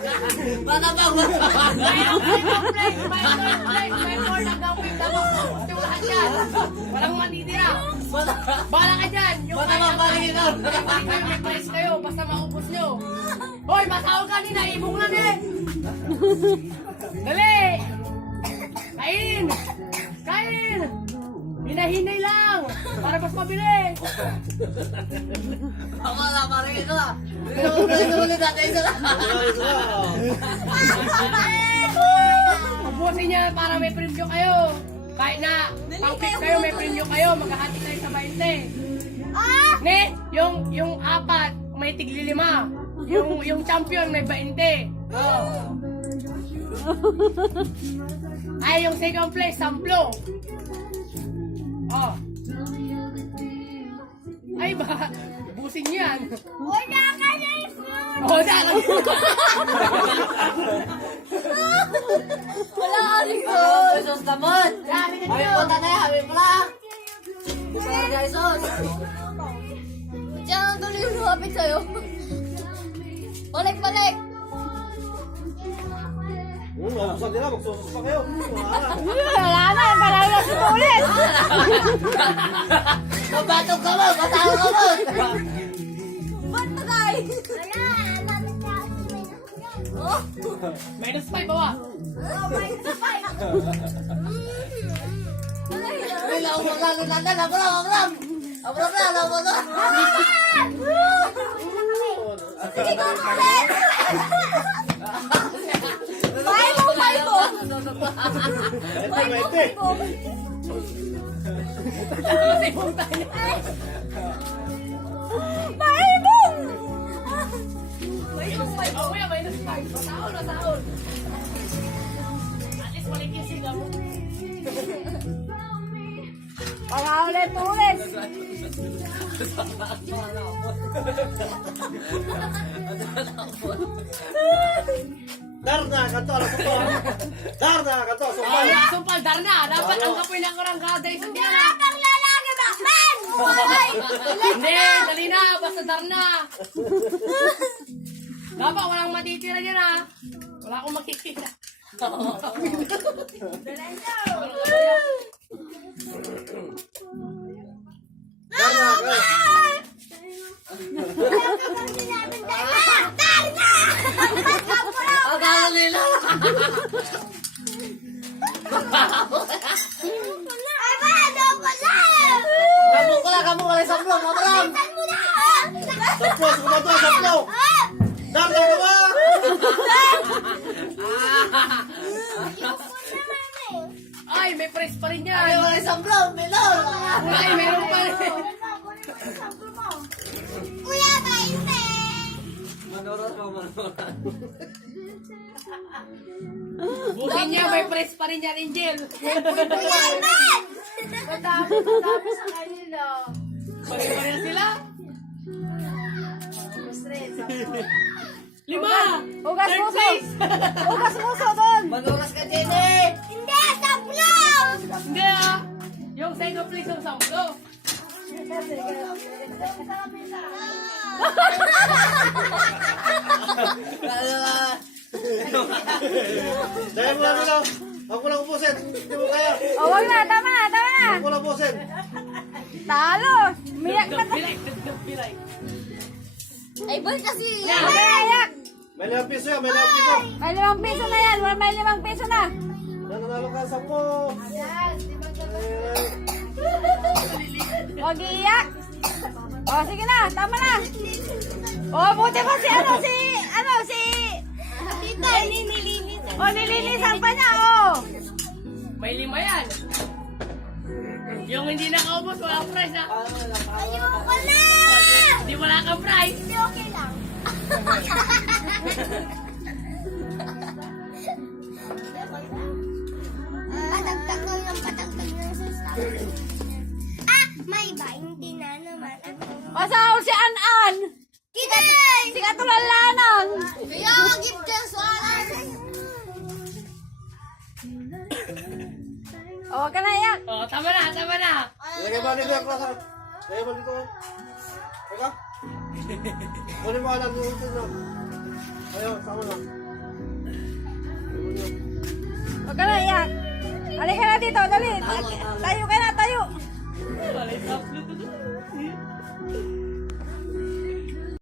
Bata pa, bata pa. May more nag-awin dapat. Tiwalahan yan. Walang matitira. Bala ka dyan. Bata pa, paling ito. May price kayo. Basta maubos nyo. Hoy, masahol ka nila. Ibong lang eh. Dali. Kain. Kain. Hinahinay lang. Para mas mabili. Ako na, paling ito na. Ulit natin isa na. Ubusin niya para may preview kayo. Kahit na pang-pick kayo, may preview kayo. Maghahati kayo sa 20. Ne, yung apat, may tigli 5. Yung champion, may 20. Oh. Ay, yung second place, 10. Oh. Ay, ba? Busin yan. Wala ka na yung Oh, dala. Wala ka rin ko. Isos naman. Habi po tanay, habi mo lang. Gusto ka niya isos. Diyan ang tuloy yung lumapit sa'yo. Balik! Mabusan nila, magsusos pa kayo. Wala na, parang nasulit. Mabatog ka mo, matao ka mo. Ba't na tayo? Wala, natin ka. Oh, Minus 5 bawa. minus 5. Wala ko lalo na na, abram. Sige ko ulit. Bye mo. Sibong tayo. Bye mo. Oh, kuya, minus 5. Masahol. At least walang kising mo. Para ulit. Darna, kanto, alas ko. Darna, kanto, Oh, sumpal. sumpal, Darna. Dapat ang kapoy ng kurangkada yung Hindi sabihan na na. pang lalaki ba? Ben! Hindi, dali na. Basta Darna. Dapat walang matitira dyan ha. Wala akong makikita. Darna, Akala nila. Kamu wala samplong, abram. Saplo, sumato, saplo. Darna ka ba? Ay, may price pa rin Ay, yan. wala samplong, milol. Ay, meron pa rin. Kuya, 20! Manoros mo, manoros. Busin niya, may price pa rin yan, Angel. Kuya, Ben! Madami sa kanila. Pag-iba rin sila. 5. Hugas Third muso. place. Hugas muso doon! Manoros ka, Jenny. Hindi! Saplaw! Hindi ah. Yung second place yung 10. Dahil mo lang ito. Ako lang upusin. Hindi mo kaya. O, wag na! Tama na! Ako lang upusin. Talo! Miyak na tayo! Pilay. Ay, boy kasi! Yeah. Miyak! May 5 piso yan, may 5 piso. May 5 piso na yan! May 5 piso na! Nananalo ka sa 10. Huwag iiyak! O, sige na! Tama na! O, buti pa si Tita! Nililinis! O, nililisan pa niya! O! May 5 yan. Yung hindi nakaubos, walang price ha. Ayoko na! Hindi wala kang price. Hindi, okay lang. Patagtag ko yung patagtag yung sasabi. May iba, hindi na naman. Pasaw si An-An! Kinay! Si Katulalanang! Kaya mag-gift ka sa akin! O, wag ka na iyak! Oh, tama na. Lagay ba dito yung klasa? Lagay ba dito? Teka. Kunin mo ka lang dito na. Ayaw, sama na. Huwag ka na iyak. Halika na dito, dali. Tama, tama.